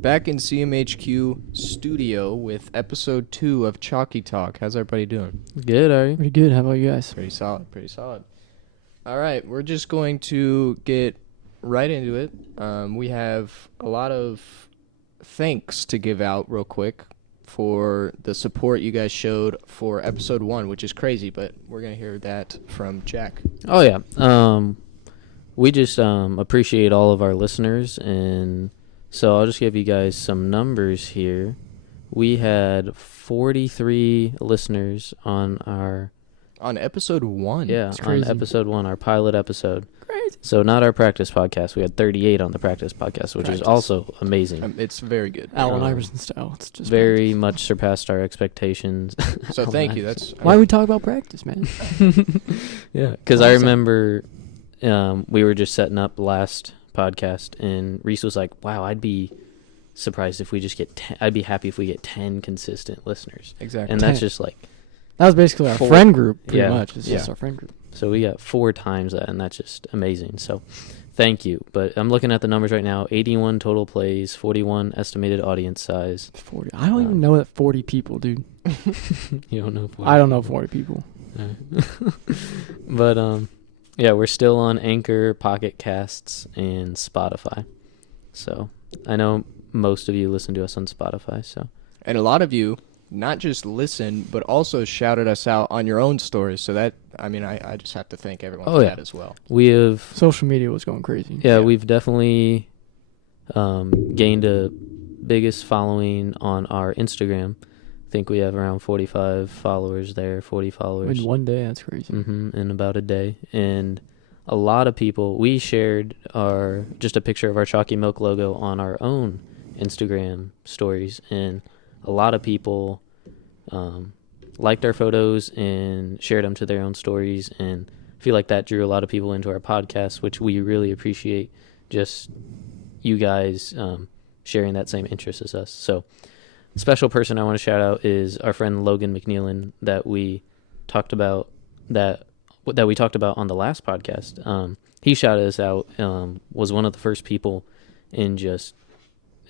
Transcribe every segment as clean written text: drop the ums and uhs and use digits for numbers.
Back in CMHQ studio with episode 2 of Chalky Talk. How's everybody doing? Good, are you? Pretty good. How about you guys? Pretty solid, pretty solid. All right, we're just going to get right into it. We have a lot of thanks to give out real quick for the support you guys showed for episode 1, which is crazy, but we're going to hear that from Jack. Oh, yeah. We just appreciate all of our listeners, and so I'll just give you guys some numbers here. We had 43 listeners on episode 1. Yeah, on episode 1, our pilot episode. Crazy. So not our practice podcast. We had 38 on the practice podcast, which is also amazing. It's very good. Allen Iverson style. It's just very much surpassed our expectations. So thank you. That's why we talk about practice, man. Yeah, because I remember we were just setting up last podcast, and Reese was like, "Wow, I'd be surprised if we just get 10. I'd be happy if we get 10 consistent listeners." Exactly. And 10. that's just like That was basically our 4. friend group, pretty Yeah. much. It's just Yeah. our friend group. so we got 4 times that, and that's just amazing. So thank you. But I'm looking at the numbers right now: 81 total plays, 41 estimated audience size. 40. I don't even know that 40 people, dude. You don't know? 40 I don't know 40 people. But yeah, we're still on Anchor, Pocket Casts, and Spotify. So I know most of you listen to us on Spotify. So And a lot of you not just listen, but also shouted us out on your own stories. So that, I just have to thank everyone for that as well. we have, Social media was going crazy. yeah, we've definitely gained a biggest following on our Instagram. I think we have around 45 followers there, 40 followers. In one day, that's crazy. In about a day. And a lot of people, we shared just a picture of our Chalky Milk logo on our own Instagram stories, and a lot of people liked our photos and shared them to their own stories, and I feel like that drew a lot of people into our podcast, which we really appreciate, just you guys sharing that same interest as us. So special person I want to shout out is our friend Logan McNeilin that we talked about on the last podcast. He shouted us out, was one of the first people in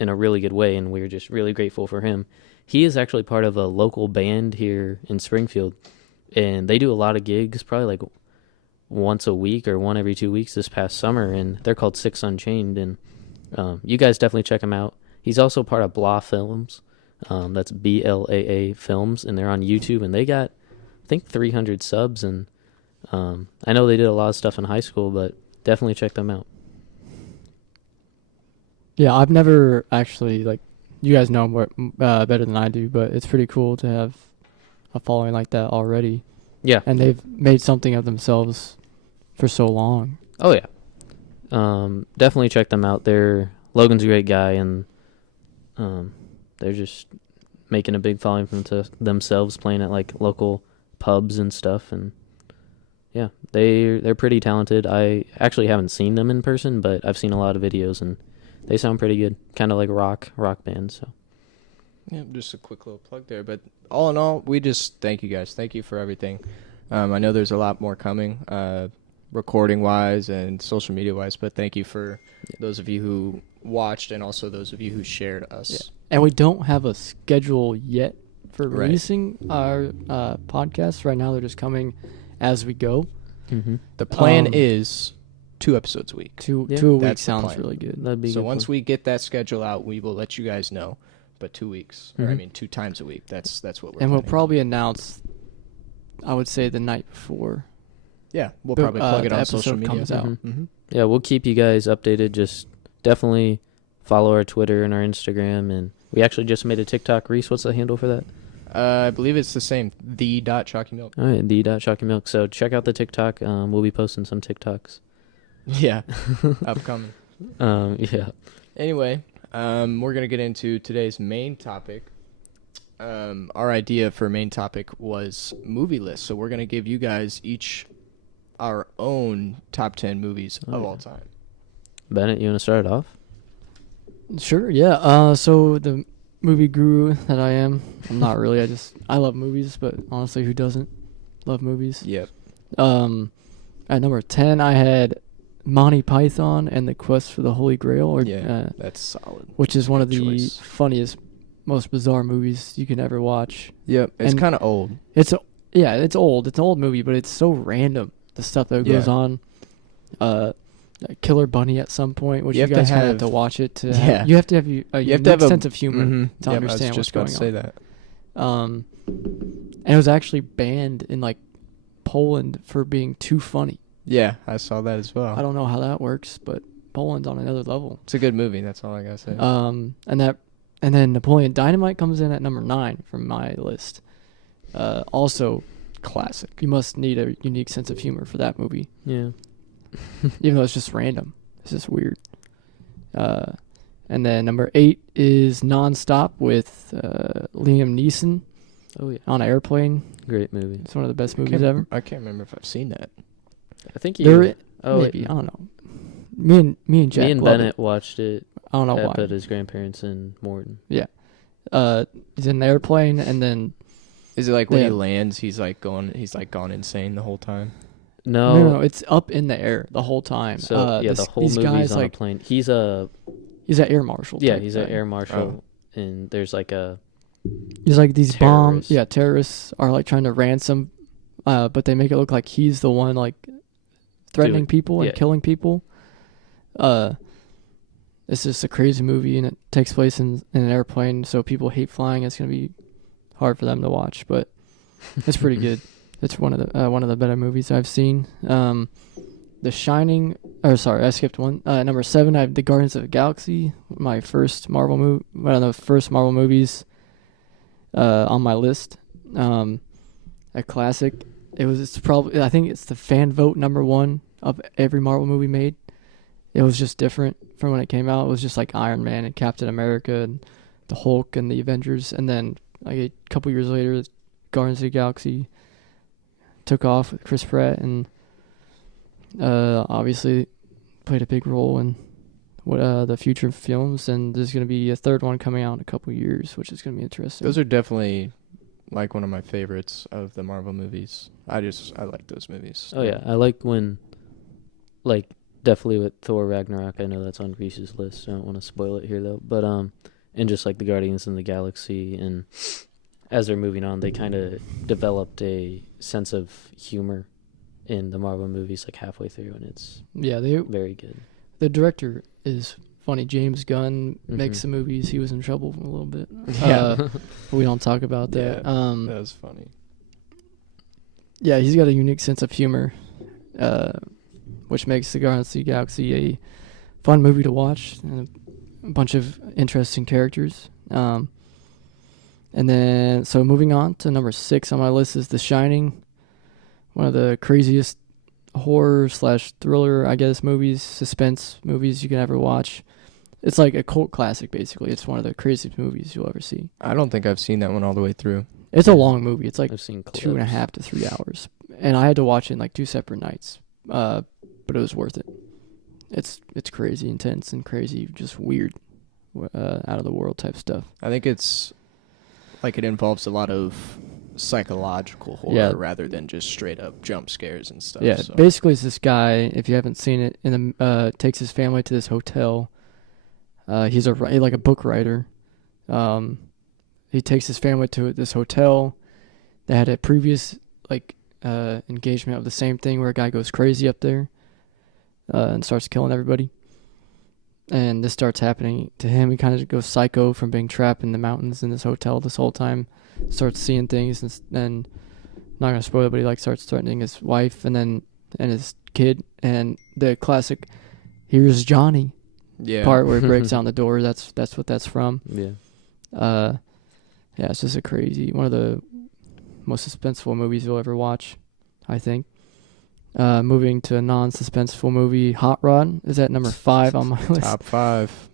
a really good way, and we were just really grateful for him. He is actually part of a local band here in Springfield, and they do a lot of gigs, probably like once a week or one every 2 weeks this past summer, and they're called Six Unchained, and you guys definitely check him out. He's also part of Blah Films. That's BLAA Films, and they're on YouTube, and they got, I think, 300 subs, and I know they did a lot of stuff in high school, but definitely check them out. Yeah, I've never actually, you guys know more, better than I do, but it's pretty cool to have a following like that already. Yeah. And they've made something of themselves for so long. Oh, yeah. Definitely check them out. Logan's a great guy, and they're just making a big following for themselves, playing at like local pubs and stuff, and yeah, they're pretty talented. I actually haven't seen them in person, but I've seen a lot of videos, and they sound pretty good, kind of like rock band. So yeah, just a quick little plug there. But all in all, we just thank you guys. Thank you for everything. I know there's a lot more coming, recording wise and social media wise, but thank you for those of you who watched and also those of you who shared us. Yeah. And we don't have a schedule yet for releasing our podcasts. Right now, they're just coming as we go. Mm-hmm. The plan is 2 episodes a week. Two a week That's the sounds plan. really good. That'd be So good once plan. we get that schedule out, we will let you guys know. But 2 weeks, or 2 times a week. That's what we're. And we'll planning. probably announce, I would say, the night before. Yeah, we'll probably plug it the on social episode media. comes out. Mm-hmm. Yeah, we'll keep you guys updated. Just definitely follow our Twitter and our Instagram, and we actually just made a TikTok. Reese, what's the handle for that? I believe it's the same, the.ChalkyMilk. All right, the.ChalkyMilk. So check out the TikTok. We'll be posting some TikToks. Yeah, upcoming. Yeah. Anyway, we're going to get into today's main topic. Our idea for main topic was movie lists. So we're going to give you guys each our own top 10 movies of all time. Bennett, you want to start it off? Sure, yeah. So the movie guru that I am, I'm not really. I love movies, but honestly, who doesn't love movies? Yep. At number 10, I had Monty Python and the Quest for the Holy Grail, or Yeah, that's solid. which is one of Good the choice. funniest, most bizarre movies you can ever watch. Yep, it's And- kind of old. It's old. It's an old movie, but it's so random. The stuff that goes Yeah. on. A Killer Bunny at some point, which You you, have to guys kind of have have- to watch it to. Yeah. You have to have a You have unique to have sense of humor Mhm. to Yep, understand I was just what's about going to on. say that. And it was actually banned in like Poland for being too funny. Yeah, I saw that as well. I don't know how that works, but Poland's on another level. It's a good movie. That's all I gotta say. And then Napoleon Dynamite comes in at number 9 from my list. Also, Classic. you must need a unique sense of humor for that movie, Yeah. even though it's just random. It's just weird. And then number 8 is Nonstop with Liam Neeson Oh yeah. on an airplane. Great movie. It's one of the best movies ever. I can't remember if I've seen that. I think There, you. Oh, maybe, I don't know. Me and Jack. me and love Bennett it. watched it I don't know up why. at his grandparents in Morton. He's in the airplane, and then Is it like when Yeah. he lands, he's like gone insane the whole time? no, it's up in the air the whole time. So yeah, the whole these movie's guys on like a plane. He's a he's an air marshal. yeah, type he's an thing. air marshal, and there's like a He's like these bombs. terrorist. Yeah, terrorists are like trying to ransom, but they make it look like he's the one like threatening people and yeah. killing people. It's just a crazy movie, and it takes place in an airplane. So people hate flying. It's gonna be hard for them to watch, but it's pretty good. It's one of the better movies I've seen. The Shining. Or sorry, I skipped one. Number 7, I have The Guardians of the Galaxy. My first Marvel movie. One of the first Marvel movies. On my list. A classic. It's probably, I think it's the fan vote number 1 of every Marvel movie made. It was just different from when it came out. It was just like Iron Man and Captain America and the Hulk and the Avengers. And then like a couple years later, Guardians of the Galaxy took off with Chris Pratt, and obviously played a big role in what the future films. And there's going to be a third one coming out in a couple years, which is going to be interesting. Those are definitely like one of my favorites of the Marvel movies. I like those movies. oh yeah, I like when like definitely with Thor Ragnarok. I know that's on Reese's list. So I don't want to spoil it here though. But and just like the Guardians in the Galaxy, and as they're moving on, they kind of developed a sense of humor in the Marvel movies like halfway through, and it's very good. The director is funny. James Gunn makes Mhm. the movies. He was in trouble a little bit. Yeah. We don't talk about that. Yeah. That was funny. Yeah, he's got a unique sense of humor, which makes the Guardians of the Galaxy a fun movie to watch. And a bunch of interesting characters. And then, so moving on to number 6 on my list is The Shining, one of the craziest horror/thriller, I guess, suspense movies you can ever watch. It's like a cult classic, basically. It's one of the craziest movies you'll ever see. I don't think I've seen that one all the way through. It's a long movie. It's like I've seen clips. 2.5 to 3 hours, and I had to watch it in like 2 separate nights. But it was worth it. It's crazy intense and crazy, just weird, out of the world type stuff. I think it's like it involves a lot of psychological horror Yeah. rather than just straight up jump scares and stuff. Yeah, so. basically it's this guy, if you haven't seen it, takes his family to this hotel. He's like a book writer. He takes his family to this hotel. They had a previous engagement of the same thing where a guy goes crazy up there and starts killing everybody. And this starts happening to him. He kind of goes psycho from being trapped in the mountains in this hotel this whole time. Starts seeing things, and not gonna spoil it, but he starts threatening his wife and his kid. And the classic "Here's Johnny" part where he breaks down the door. That's what that's from. Yeah. Yeah, it's just one of the most suspenseful movies you'll ever watch, I think. Moving to a non-suspenseful movie, Hot Rod is at number 5 on my list. Top 5.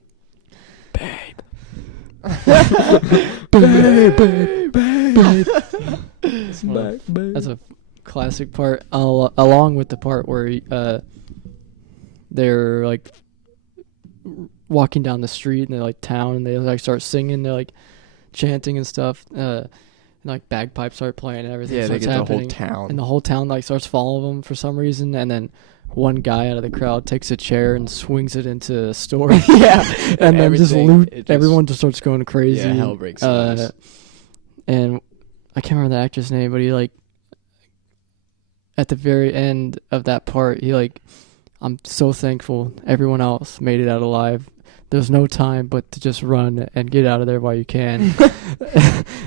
That's a classic part, along with the part where they're like walking down the street in the town, and they start singing, they're chanting and stuff. And like bagpipes start playing and everything Yeah, they starts get the whole happening, town. and the whole town like starts following them for some reason, and then one guy out of the crowd takes a chair and swings it into a store. Yeah. And then just Everything, loot. it just- Everyone just starts going crazy. Yeah, hell breaks loose. And I can't remember the actor's name, but he like at the very end of that part, he like, I'm so thankful everyone else made it out alive. There's no time but to just run and get out of there while you can.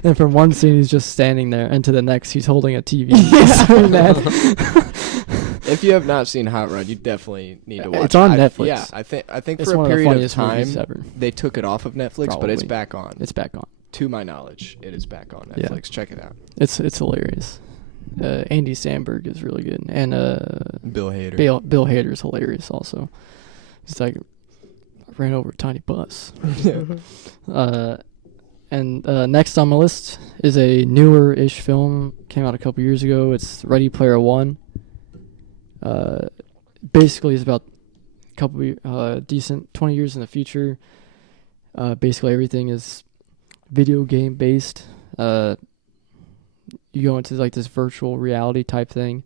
And from one scene, he's just standing there, and to the next, he's holding a TV. He's doing that. If you have not seen Hot Rod, you definitely need to watch It's on it. Netflix. Yeah, I think It's for a one of the period of funniest movies time, ever. they took it off of Netflix, but it's Probably. back on. It's back on. To my knowledge, it is back on Yeah. Netflix. Check it out. It's hilarious. Andy Samberg is really good, and Bill Hader. Bill Hader is hilarious also. He's like, I ran over a tiny bus. And next on my list is a newer-ish film. Came out a couple years ago. It's Ready Player One. Basically, it's about a couple decent 20 years in the future. Basically, everything is video game based. You go into like this virtual reality type thing.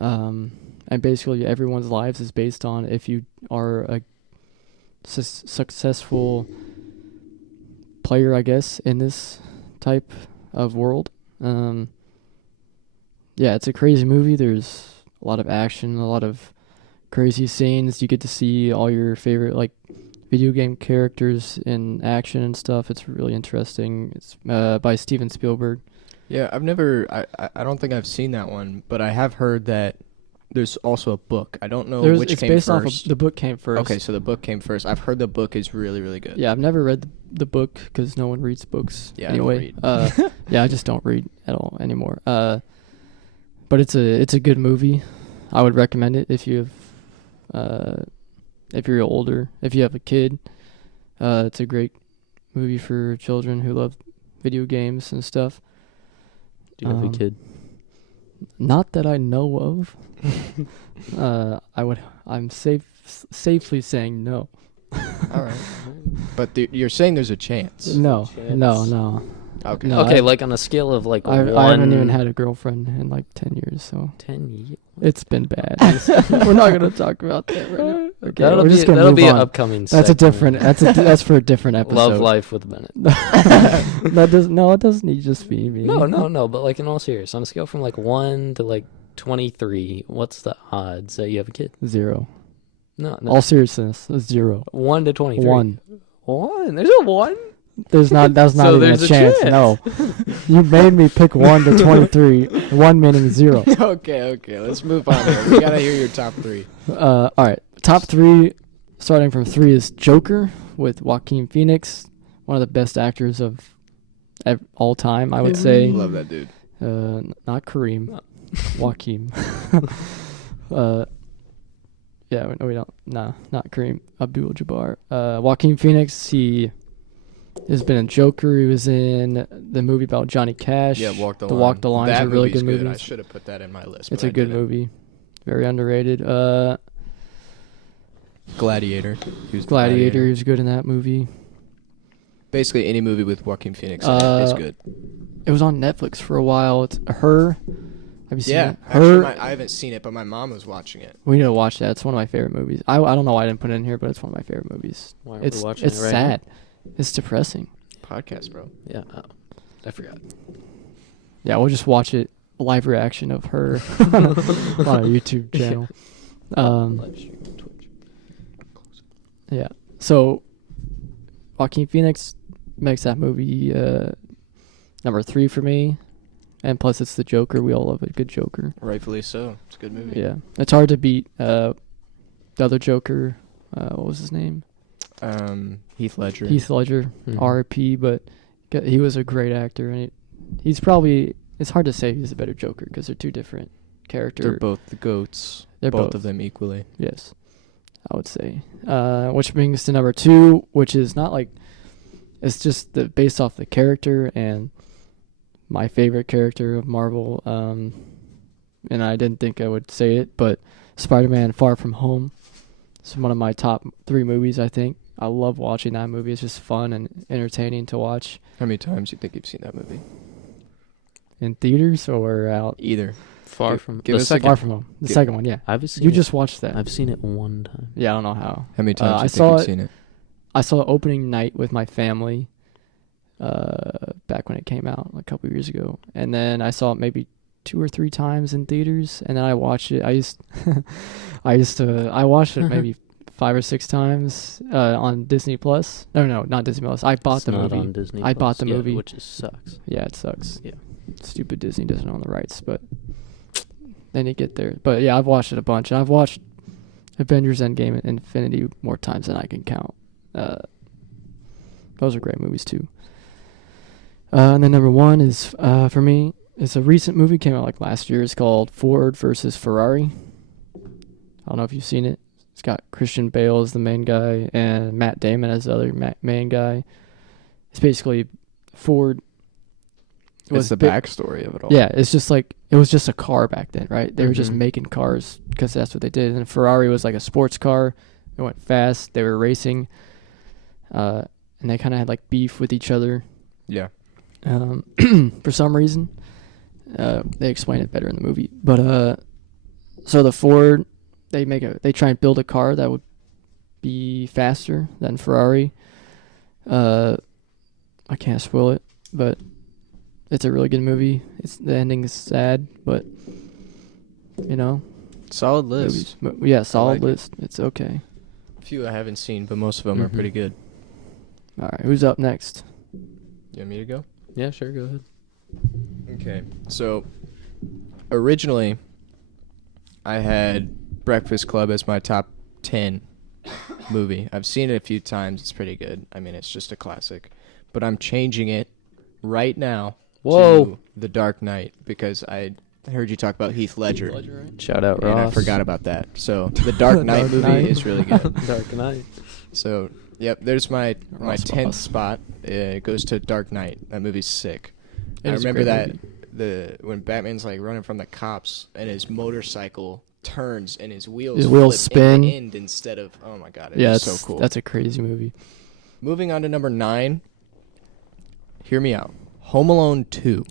And basically, everyone's lives is based on if you are a successful player, I guess, in this type of world. Yeah, it's a crazy movie. There's a lot of action, a lot of crazy scenes. You get to see all your favorite like video game characters in action and stuff. It's really interesting. It's by Steven Spielberg. Yeah, I don't think I've seen that one, but I have heard that there's also a book. I don't know which It's came based first. off of the book came first. Okay, so the book came first. I've heard the book is really, really good. Yeah, I've never read the book because no one reads books Yeah, I don't anyway. read. Yeah, I just don't read at all anymore. But it's a good movie. I would recommend it if you have, if you're older, if you have a kid. It's a great movie for children who love video games and stuff. Do you have a kid? Not that I know of. I'm safely saying no. All right. But you're saying there's a chance. No. Okay. No, Okay, I- like on a scale of like I 1... haven't even had a girlfriend in like 10 years, so 10 years. it's been bad. We're not gonna talk about that right now. Okay, That'll we're be, just gonna that'll move be an on. upcoming That's a segment. different. That's for a different episode. Love life with Bennett. That doesn't. No, it doesn't need to just be me. No. But like in all seriousness, on a scale from like 1 to like 23, what's the odds that you have a kid? 0. No. All seriousness, 0. 1 to 23. 1. 1. There's a 1. There's not. That's not So even there's a a chance. chance. No, you made me pick 1 to 23. 1 meaning 0. Okay. Let's move on here. We gotta hear your top three. All right. Top 3, starting from 3 is Joker with Joaquin Phoenix, one of the best actors of all time, I would say. Love that dude. Not Kareem, Joaquin. Yeah, we don't. Nah, not Kareem Abdul-Jabbar. Joaquin Phoenix. He has been in Joker. He was in the movie about Johnny Cash. Yeah, Walk the The Line. Walk the Line is That a really movie's good movie. I should have put that in my list. It's but a I good didn't. movie. Very underrated. Gladiator. He was Gladiator is good in that movie. Basically, any movie with Joaquin Phoenix in it is good. It was on Netflix for a while. It's Her. Have you seen Yeah, it? actually, Her. I haven't seen it, but my mom was watching it. We need to watch that. It's one of my favorite movies. I don't know why I didn't put it in here, but it's one of my favorite movies. Why aren't It's we watching it's it right sad. It's depressing. Podcast, bro. now? Yeah. I forgot. Yeah, we'll just watch it live reaction of Her on our YouTube channel. Live stream on Twitch. Yeah. So Joaquin Phoenix makes that movie number 3 for me. And plus it's the Joker. We all love a good Joker. Rightfully so. It's a good movie. Yeah. It's hard to beat the other Joker. What was his name? Heath Ledger. Heath Ledger, Mhm. R.I.P. But he was a great actor, and he's probably. It's hard to say he's a better Joker because they're two different characters. They're both the goats. They're both of them equally. Yes, I would say. Which brings us to number 2, which is not like. It's just based off the character and my favorite character of Marvel. And I didn't think I would say it, but Spider-Man: Far From Home. It's one of my top 3 movies, I think. I love watching that movie. It's just fun and entertaining to watch. How many times do you think you've seen that movie? in theaters or out? Either. Far Give- from give the us a second. Far from home. The Give- second one, yeah. I've seen You it. just watched that. I've seen it one time. Yeah, I don't know how. How many times I you think saw you've it- seen it? I saw it opening night with my family back when it came out a couple years ago. And then I saw it maybe 2 or 3 times in theaters, and then I watched it. I watched it maybe 5 or 6 times on Disney Plus. No, not Disney Plus. I bought It's the not movie. on Disney. I bought Plus. the movie. which is sucks. Yeah, it sucks. Yeah. Stupid Disney doesn't own the rights, but then you get there. But yeah, I've watched it a bunch. And I've watched Avengers Endgame and Infinity more times than I can count. Those are great movies too. And then number 1 is for me, it's a recent movie, came out like last year. It's called Ford versus Ferrari. I don't know if you've seen it. It's got Christian Bale as the main guy and Matt Damon as the other main guy. It's basically Ford. It's the backstory of it all. Yeah, it's just like, it was just a car back then, right? They were just Mhm. making cars because that's what they did. And Ferrari was like a sports car. It went fast. They were racing. And they kind of had like beef with each other. Yeah. For some reason. They explain it better in the movie. But so the Ford, they try and build a car that would be faster than Ferrari. I can't spoil it, but it's a really good movie. The ending is sad, but you know, Solid list. yeah, solid like it. list. It's okay. A few I haven't seen, but most of them are pretty Mhm. good. All right, who's up next? You want me to go? Yeah, sure. Go ahead. Okay. So, originally, I had Breakfast Club as my top 10 movie. I've seen it a few times. It's pretty good. I mean, it's just a classic. But I'm changing it right now Whoa. to The Dark Knight because I heard you talk about Heath Ledger. Shout out And Ross. I forgot about that. So, The Dark Knight Dark movie Knight. is really good. Dark Knight. So, yep, there's my Ross 10th Boss. spot. It goes to Dark Knight. That movie's sick. It I is a remember great that movie. when Batman's like running from the cops and his motorcycle turns and his wheels His wheels flip in the spin. end instead of, oh my god, Yeah, it's it's so cool. That's a crazy movie. Moving on to number 9. Hear me out. Home Alone 2.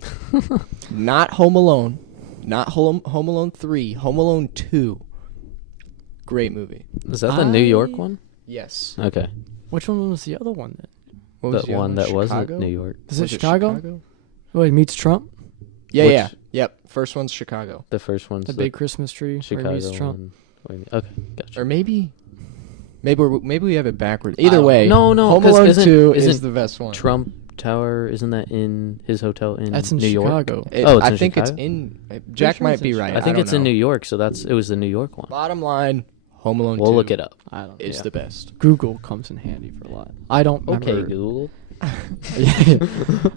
Not Home Alone. Not Home Alone 3. Home Alone 2. Great movie. Is that the New York I- one? Yes. Okay. Which one was the other one then? What The the other one that wasn't Chicago? New York. Is it Was Chicago? Oh, he meets Trump. Yeah, Which- yeah. Yep. First one's Chicago. The first one's The big Christmas tree where he Chicago meets Trump. one. Okay, gotcha. Or maybe we have it backwards. Either way, No, Home 'cause Alone 2 isn't is the best one. Trump Tower, isn't that in his hotel in That's in New York? Chicago. Oh, it's I in think Chicago? it's in. Jack sure might it's be in right. I think don't it's in know. New York, so it was the New York one. Bottom line, Home Alone 2 We'll look it up. I don't. is yeah. the best. Google comes in handy for a lot. I don't remember. Okay, Google.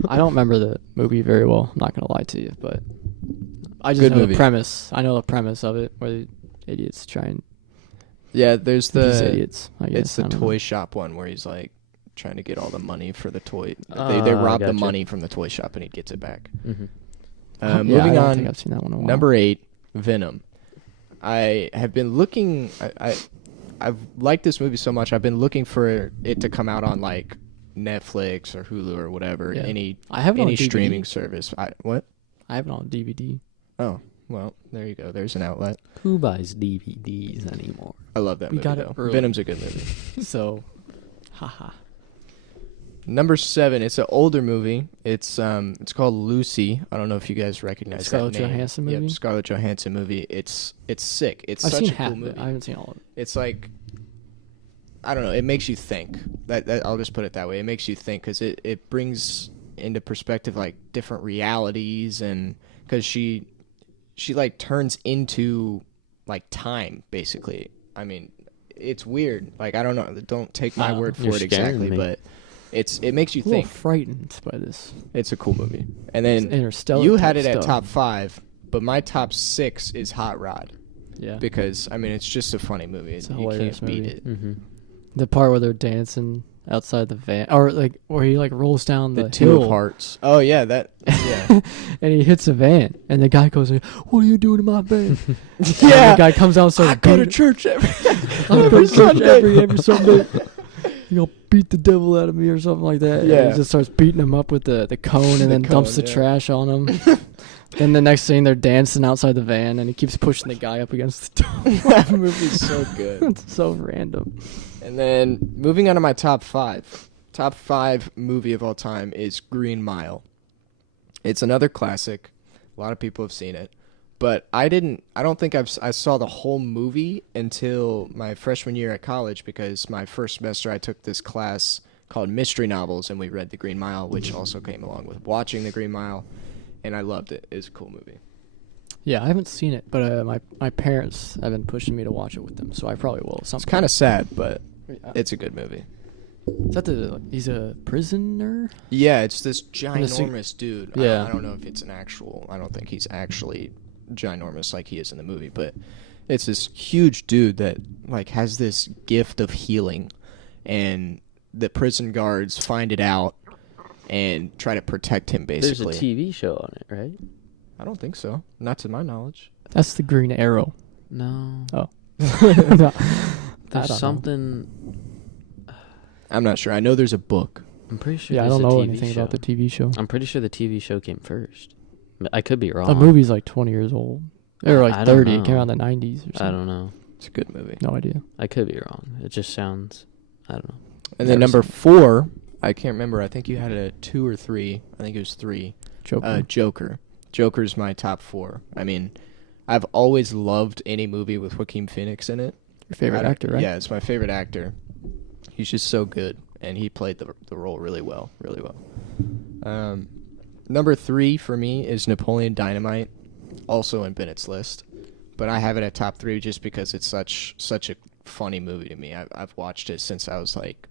I don't remember the movie very well. I'm not gonna lie to you, but I just Good know movie. the premise. I know the premise of it, where the idiots try and Yeah, there's these the idiots. I guess it's the I don't toy know. shop one where he's like trying to get all the money for the toy. They rob the Gotcha. money from the toy shop and he gets it back. Mm-hmm. Yeah, I Moving don't think on, I've seen that one in a while. number 8, Venom. I have been looking. I've liked this movie so much. I've been looking for it to come out on like Netflix or Hulu or whatever. Yeah. Any I have it on any DVD. streaming service. What? I have it on DVD. Oh, well, there you go. There's an outlet. Who buys DVDs anymore? I love that We movie, got it though. early. Venom's a good movie. So, haha. Number 7, it's an older movie. It's called Lucy. I don't know if you guys recognize Scarlett that name. Johansson movie? Yep, Scarlett Johansson movie. It's sick. It's I've such seen a half cool of movie. it. I haven't seen all of it. It's like, I don't know. It makes you think. That I'll just put it that way. It makes you think because it brings into perspective like different realities and because she like turns into like time basically. I mean, it's weird. Like I don't know. Don't take my word for You're it scaring exactly, me. but it makes you I'm a little think. frightened by this. It's a cool movie. And It's then Interstellar. you type had it at stuff. top 5, but my top 6 is Hot Rod Yeah. because I mean it's just a funny movie. It's a You hilarious can't beat movie. it. Mm-hmm. The part where they're dancing outside the van, or like where he like rolls down The the Two hill of Hearts. Oh yeah, that. Yeah. and he hits a van, and the guy goes, "What are you doing to my van?" And Yeah. the guy comes out and starts I go to beating- church every I go to church every Sunday. You'll beat the devil out of me or something like that. Yeah. And he just starts beating him up with the cone and then dumps the trash on him. Then the next thing they're dancing outside the van and he keeps pushing the guy up against the door. That movie's so good. It's so random. And then moving on to my top 5. Top 5 movie of all time is Green Mile. It's another classic. A lot of people have seen it. But I don't think I saw the whole movie until my freshman year at college, because my first semester I took this class called Mystery Novels, and we read The Green Mile, which also came along with watching The Green Mile, and I loved it. It's a cool movie. Yeah, I haven't seen it, but my parents have been pushing me to watch it with them, so I probably will. It's kind of sad, but Yeah. it's a good movie. Is that he's a prisoner? Yeah, it's this ginormous dude. Yeah. I don't know if it's I don't think he's actually ginormous like he is in the movie, but it's this huge dude that like has this gift of healing, and the prison guards find it out and try to protect him, basically. There's a TV show on it, right? I don't think so. Not to my knowledge. That's the Green Arrow. No. Oh. There's something. I'm not sure. I know there's a book. I'm pretty sure. Yeah, I there's don't a know TV anything show. about the TV show. I'm pretty sure the TV show came first. I could be wrong. The movie's like 20 years old. Or like I don't 30. It came know. out in the 90s or something. I don't know. It's a good movie. No idea. I could be wrong. It just sounds. I don't know. And then Never number 4, I can't remember. I think you had a 2 or 3. I think it was 3. Joker. Joker. Joker's my top 4. I mean, I've always loved any movie with Joaquin Phoenix in it. Your favorite actor, right? Yeah, it's my favorite actor. He's just so good, and he played the role really well, really well. Number 3 for me is Napoleon Dynamite, also in Bennett's list, but I have it at top 3 just because it's such a funny movie to me. I've watched it since I was like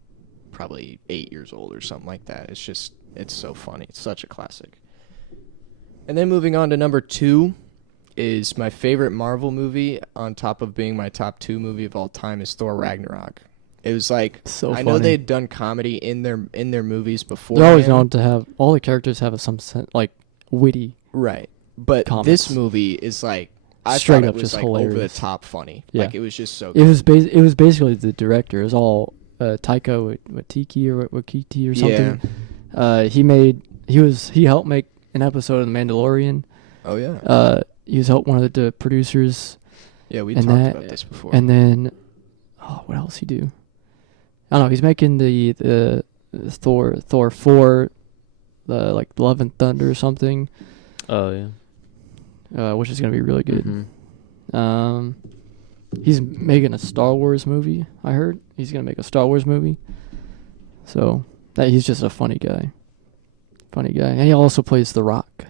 probably 8 years old or something like that. It's so funny. It's such a classic. And then moving on to number 2 is my favorite Marvel movie, on top of being my top 2 movie of all time, is Thor Ragnarok. It was like, So I know funny. they'd done comedy in their movies before. They're always known to have, all the characters have some like witty. Right. But Comics. this movie is like, I Straight thought it up was just like over the hilarious. top funny. Yeah. Like it was just so It good. was basically the director. It was all Taika Waititi or Waititi or something. He helped make an episode of The Mandalorian. Oh yeah. He was one of the producers, Yeah, we and talked that- about this before. and then what else he do? I don't know. He's making the Thor 4, like Love and Thunder or something, Oh yeah. which is gonna be really good. Mhm. He's making a Star Wars movie. I heard he's gonna make a Star Wars movie. So he's just a funny guy, and he also plays the Rock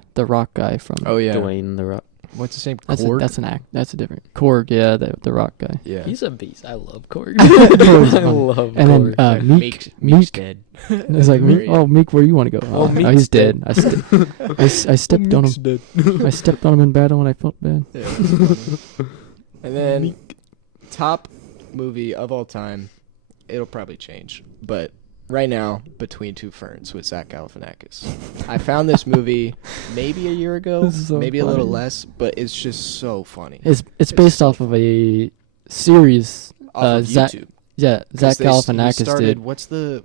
guy from. oh yeah. Dwayne the Rock. What's his name? That's Korg? that's an act. That's a different Korg. Yeah, the Rock guy. Yeah. He's a beast. I love Korg. Korg's I fun. love And then Korg. Meek. Meek's dead. It's like Meek. Oh, Meek, where you want to go? Oh, Oh, Meek's he's dead. dead. I stepped on him. Dead. I stepped on him in battle and I felt bad. Yeah, that's funny. And then top movie of all time, it'll probably change, but right now, Between Two Ferns with Zach Galifianakis. I found this movie maybe a year ago, This is so maybe a little funny. less, but it's just so funny. It's based off of a series. Off of Zach YouTube. Yeah, 'Cause Zach he Galifianakis started, did. What's the?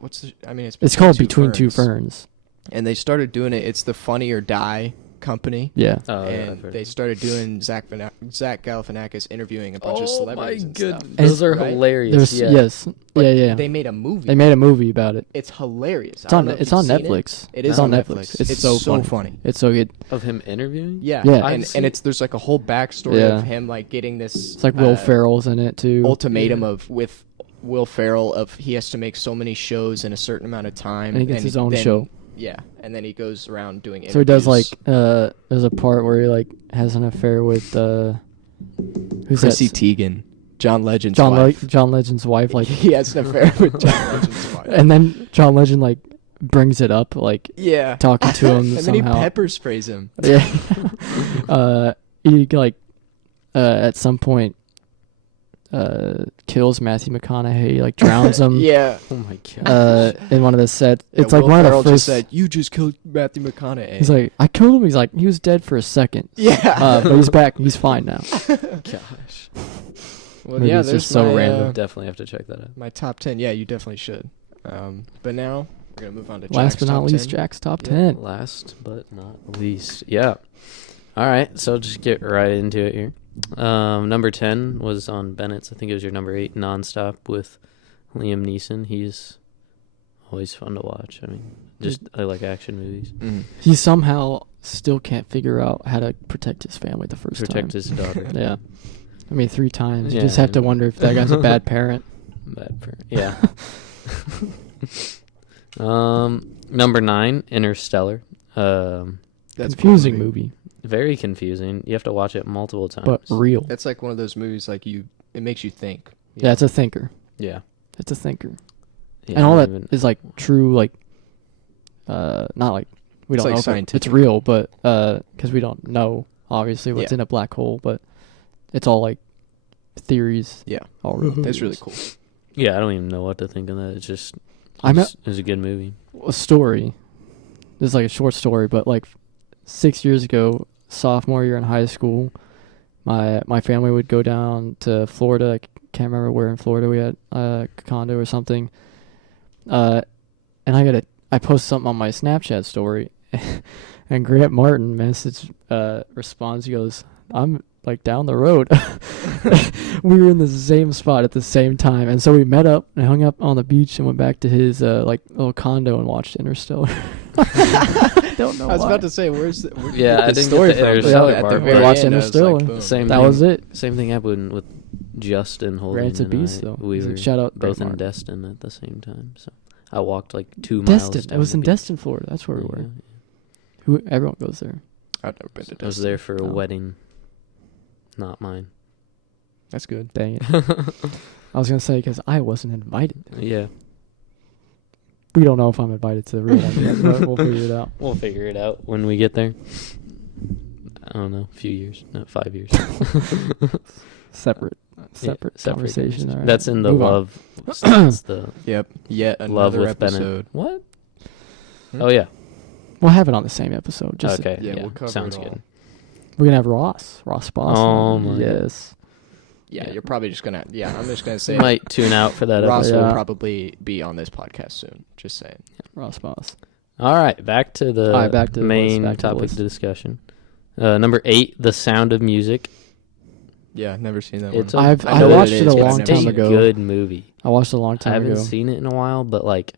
I mean, It's called Between Two Ferns. And they started doing it. It's the Funny or Die company. Yeah. Oh, yeah, I've And heard they of it. started doing Zach Galifianakis interviewing a bunch of celebrities and stuff. Those are Right? hilarious. There's Yeah. yes. But Yeah. They made a movie. They made a movie about it. It's hilarious. It's I on don't know if it's you've on seen Netflix. It is It's on Netflix. It's so funny. It's so good. Of him interviewing. Yeah. Yeah. And it's there's like a whole backstory Yeah. of him like getting this. It's like Will Ferrell's in it too. Ultimatum of with Will Ferrell of he has to make so many shows in a certain amount of time. And he gets his own show. Yeah, and then he goes around doing interviews. So he does like there's a part where he like has an affair with who's Chrissy that? Teigen, John Legend's wife. John Legend's wife, like, he has an affair with John Legend's wife. and then John Legend like brings it up, like Yeah. talking to him And then he somehow. pepper sprays him. Yeah. He like at some point kills Matthew McConaughey, like drowns him. Yeah. Oh my god. In one of the sets. It's Yeah, like Will one of Ferrell the just first. said, "You just killed Matthew McConaughey." He's like, I killed him. He's like, he was dead for a second. yeah. But he's back. He's fine now. Gosh. Well, Maybe yeah, it's there's just so my, random. Definitely have to check that out. my top 10. Yeah, you definitely should. But now we're gonna move on to Last Jack's but not top least, 10. Jack's top Yeah, 10. last but not least. Yeah. All right, so just get right into it here. Number 10 was on Bennett's. I think it was your number 8, Nonstop, with Liam Neeson. He's always fun to watch. I mean, I like action movies. Mhm. He somehow still can't figure out how to protect his family the first Protect time. his daughter. Yeah. I mean, 3 times. You Yeah. just have to wonder if that guy's a bad parent. Bad parent. Yeah. Number 9, Interstellar. That's a cool Confusing movie, Very confusing. You have to watch it multiple times. but real. That's like one of those movies like it makes you think. you Yeah, know? it's a thinker. yeah. It's a thinker. Yeah, And all I that don't is like true, like, not like, we It's don't like know if it's scientific. real, but, because we don't know, obviously, what's Yeah. in a black hole, but it's all like theories. Yeah. All real. That's really theories. cool. Yeah, I don't even know what to think of that. It's just, I'm it was a good movie. a story. This is like a short story, but like 6 years ago, sophomore year in high school, my family would go down to Florida. I can't remember where in Florida we had a condo or something. And I posted something on my Snapchat story, and Grant Martin responds. He goes, "I'm like down the road." We were in the same spot at the same time, and so we met up and hung up on the beach and went back to his like little condo and watched Interstellar. Don't know I was why. about to say, where'd you Yeah, get I the didn't story get the from? But Interstellar at part, the but- very We watched end, I was like, Interstellar. boom. Same That thing, was it. Same thing happened with Justin Holding Grant's a and beast, I. though. We He's were like, shout out both Grant in Martin. Destin at the same time. So I walked like 2 miles. Destin. It down was the in beach. Destin, Florida. That's where we were. Yeah. Everyone goes there. I've never been to I was Destin. there for a Oh. wedding, not mine. That's good. Dang it. I was gonna say because I wasn't invited. Yeah, We don't know if I'm invited to the real one yet, but we'll figure it out. we'll figure it out when we get there. I don't know, a few years, not 5 years. Separate Separate conversation. All right. That's in the Move on. love. That's the Yep. Yet love another with Bennett. episode. What? Hmm? Oh yeah. We'll have it on the same episode. Just Okay. yeah, Yeah, we'll cover sounds it all. good. we're gonna have Ross Boss. Oh on. my yes. Yeah, Yeah. you're probably just gonna. Yeah, I'm just gonna say. Might tune out for that Ross episode. Yeah. will probably be on this podcast soon. Just saying. Ross Boss. All right, back to the All right, back to the main list, back to the topic list. of discussion. Number 8, The Sound of Music. Yeah, never seen that It's one. I've- I I know what watched it it is, a but I've long never time seen It's it. a ago. good movie. I watched it a long I time haven't ago. seen it in a while, but like,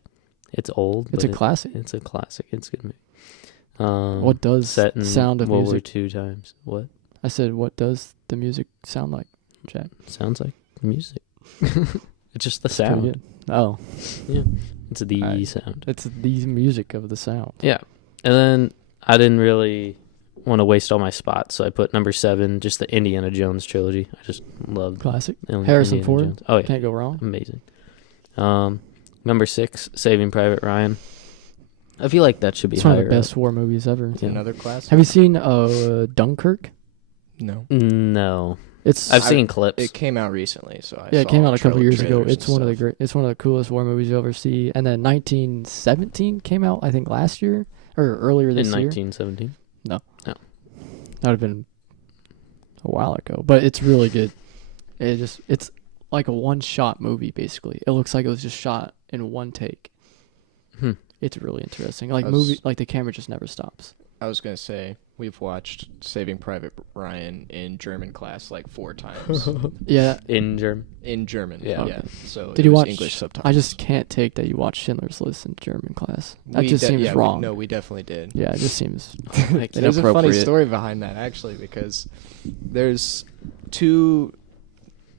it's old. It's but a classic. It's a classic. It's a good movie. What does set in Sound of World Music? War II times? What I said, what does the music sound like, Jack? sounds like music? It's just the Pretty sound. good. Oh, Yeah, it's the Alright. sound. it's the music of the sound. Yeah, and then I didn't really want to waste all my spots, so I put number 7, just the Indiana Jones trilogy. I just love Classic. Harrison Indiana Ford. Jones. Oh yeah, Can't go wrong. amazing. Number 6, Saving Private Ryan. I feel like that should be It's one of higher the best war movies ever. Yeah. Another class. Have you seen Dunkirk? No. up. No, It's I've seen clips. It came out recently, so I yeah, saw it came out a couple years ago. trailers It's and one of the stuff. great. It's one of the coolest war movies you'll ever see. And then 1917 came out, I think, last year or earlier in this year. 1917. That would have been a while ago, but it's really good. It's like a one-shot movie basically. It looks like it was just shot in one take. Hmm. It's really interesting. Like I was- like the camera just never stops. I was gonna say we've watched Saving Private Ryan in German class like 4 times Yeah, In German. in German. Yeah. Yeah. Okay. So Did it you was watch English subtitles? I just can't take that you watch Schindler's List in German class. That We just de- seems yeah, wrong. No, we definitely did. Yeah, it just seems like There's a funny inappropriate. story behind that actually, because there's two,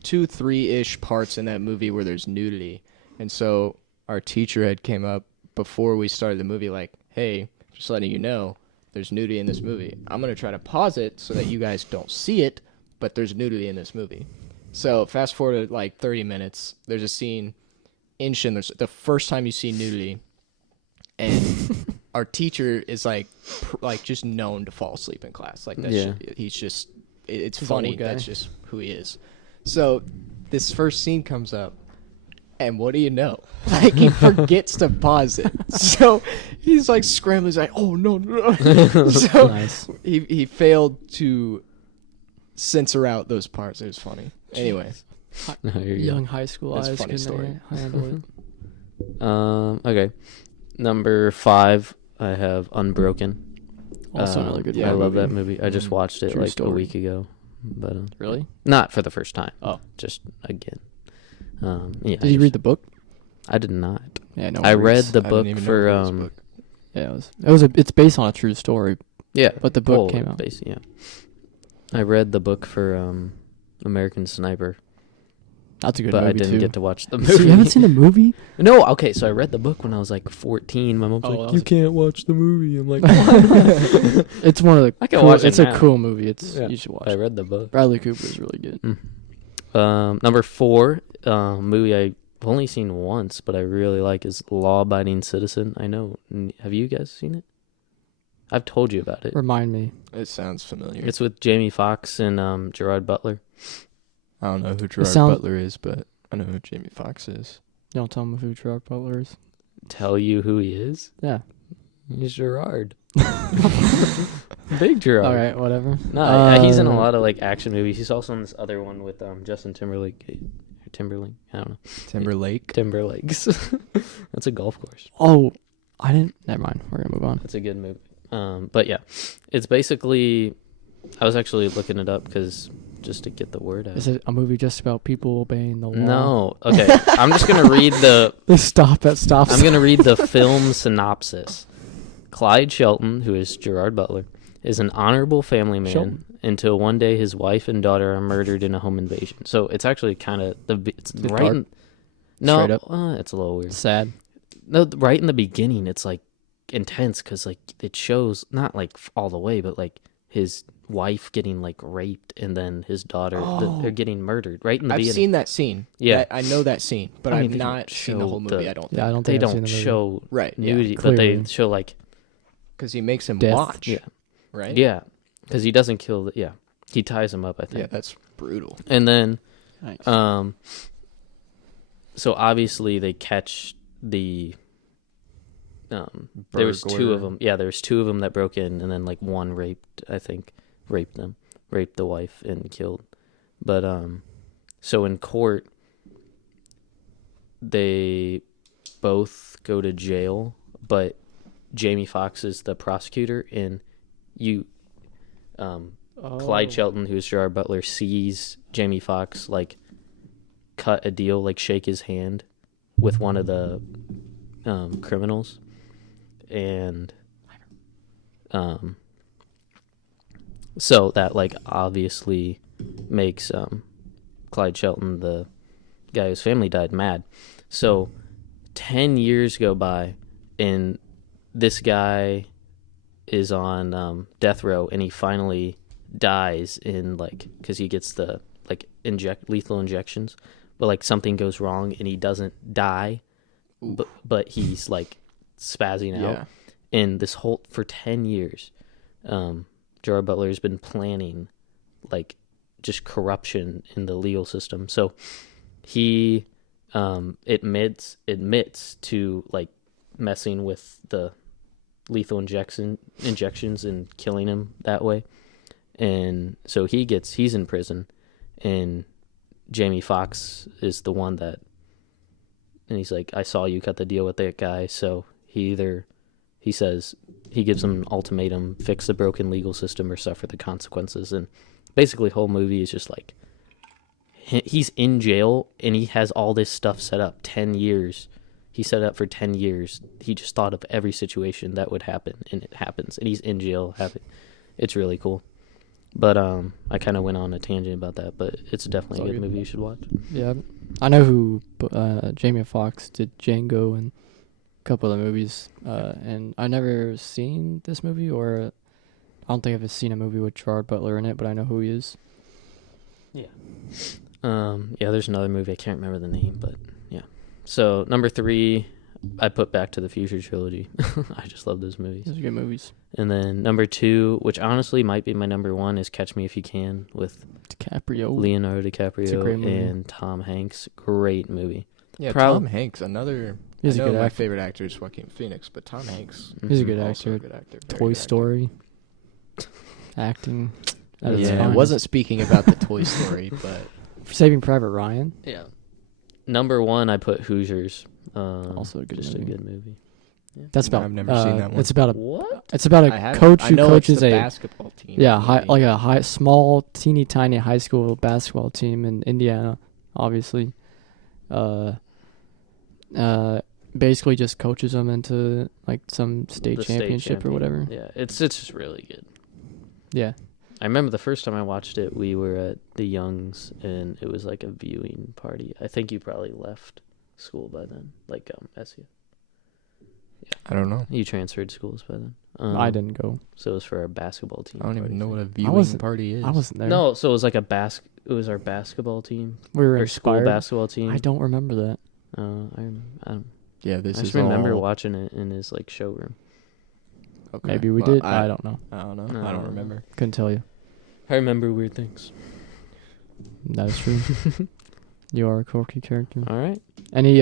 3-ish parts in that movie where there's nudity, and so our teacher had came up before we started the movie like, "Hey, just letting you know, there's nudity in this movie. I'm gonna try to pause it so that you guys don't see it, but there's nudity in this movie." So fast forward to like 30 minutes. There's a scene in Schindler's, the first time you see nudity, and our teacher is like just known to fall asleep in class. Like that's Yeah. he's just it's He's an funny. old guy. That's just who he is. So this first scene comes up, and what do you know? Like he forgets to pause it. So he's like scrambling. He's like, "Oh no, no!" So Nice. he failed to censor out those parts. It was funny. Anyway, No, you're Young young. high school That's a eyes funny couldn't story. handle it. Okay. Number 5, I have Unbroken. Also another good I love that movie. movie. I just watched it True like a story. week ago, but Really? not for the first time. Oh. Just again. Yeah. Did you read the book? I did not. Yeah, no. I read worries. the I didn't book even know for there was a book. Yeah, it's based on a true story, yeah, but the book came out. Yeah. I read the book for American Sniper, That's a good but movie I didn't too. get to watch the So movie. you haven't seen the movie? No, okay, so I read the book when I was like 14. My mom's Oh, like, that "You was- can't watch the movie." I'm like, It's one of the. I can cool, watch it It's now. a cool movie. Yeah. You should watch I it. read the book. Bradley Cooper is really good. Number 4, movie I've only seen once, but I really like is Law Abiding Citizen. I know. Have you guys seen it? I've told you about it. Remind me. It sounds familiar. It's with Jamie Foxx and Gerard Butler. I don't know who Gerard sound- Butler is, but I know who Jamie Foxx is. Don't tell me who Gerard Butler is. Tell you who he is? Yeah. He's Gerard. Big Gerard. All right, whatever. No, he's in a lot of like action movies. He's also in this other one with Justin Timberlake. Timberlake? I don't know. Timberlake. Timberlakes. That's a golf course. Oh, I didn't. Never mind. We're gonna move on. That's a good movie. But yeah, it's basically. I was actually looking it up because just to get the word out. Is it a movie just about people obeying the law? No. Okay. I'm just gonna read the. They stop at stop. I'm gonna read the film synopsis. Clyde Shelton, who is Gerard Butler, is an honorable family man Shelton. until one day his wife and daughter are murdered in a home invasion. So it's actually kind of it's Is it right. dark? In, no, Straight up? It's a little weird. Sad. No, right in the beginning, it's like intense because like it shows not like all the way, but like his wife getting like raped and then his daughter they're getting murdered right in the I've beginning. seen that scene. Yeah. I know that scene, but I mean, I've they don't not seen the show whole movie. the- I don't. Yeah, I don't They think I've seen don't the movie. show Right. Yeah. nudity, but they Clearly. show like Because he makes him Death. watch. yeah, Right. yeah, because he doesn't kill. Yeah, he ties him up. I think. Yeah. That's brutal. And then Nice. so obviously they catch the there was 2 Burglar. of them. Yeah, there was 2 of them that broke in, and then like one raped the wife and killed. But so in court they both go to jail, but Jamie Foxx is the prosecutor, and Clyde Shelton, who's Gerard Butler, sees Jamie Foxx like cut a deal, like shake his hand with one of the criminals, and so that like obviously makes Clyde Shelton, the guy whose family died, mad. So 10 years go by, and this guy is on death row, and he finally dies in like because he gets the like lethal injections, but like something goes wrong and he doesn't die, but he's like spazzing out. Yeah. And this whole for 10 years, Gerard Butler has been planning like just corruption in the legal system. So he admits to like messing with the lethal injections and killing him that way. And so he's in prison, and Jamie Foxx is the one that, and he's like, I saw you cut the deal with that guy. So he gives him an ultimatum: fix the broken legal system or suffer the consequences. And basically, the whole movie is just like he's in jail and he has all this stuff set up. 10 years, he set it up for 10 years. He just thought of every situation that would happen, and it happens. And he's in jail. It's really cool. But I kind of went on a tangent about that, but it's definitely a good movie you should watch. Yeah, I know who Jamie Foxx did Django and a couple of the movies, and I never seen this movie, or I don't think I've seen a movie with Gerard Butler in it, but I know who he is. Yeah. Yeah, there's another movie, I can't remember the name, but yeah. So number 3, I put Back to the Future trilogy. I just love those movies. Those are good movies. And then number 2, which honestly might be my number 1, is Catch Me If You Can with DiCaprio. Leonardo It's a DiCaprio great movie. and Tom Hanks. Great movie. Yeah. Proud- Tom Hanks, another. He's I a know good my actor. favorite actor is Joaquin Phoenix, but Tom Hanks. He's a Mhm. good also a actor. good actor. very Toy good actor. Story. Acting. at its Yeah, I finest. wasn't speaking about the Toy Story, but For Saving Private Ryan. Yeah. Number 1, I put Hoosiers. Also a good just movie. a good movie. Yeah. That's about. I've never seen that one. It's about a. What? It's about I a haven't. coach I who know coaches it's the a. basketball team. Yeah, maybe. small, teeny tiny high school basketball team in Indiana, obviously. Basically just coaches them into like some state The championship or champion. whatever. Yeah, it's just really good. Yeah. I remember the first time I watched it, we were at the Youngs, and it was like a viewing party. I think you probably left school by then, like SU. I don't know. You transferred schools by then. I didn't go. So it was for our basketball team. I don't even party know what a thing. viewing wasn't- party is. I wasn't there. No, so it was like It was our basketball team. We were Our school inspired. basketball team. I don't remember that. Yeah, this I is just remember all... watching it in his like showroom. Okay. Maybe we Well, did. I don't know. I don't know. No. I don't remember. Couldn't tell you. I remember weird things. That is true. You are a quirky character. All right. Any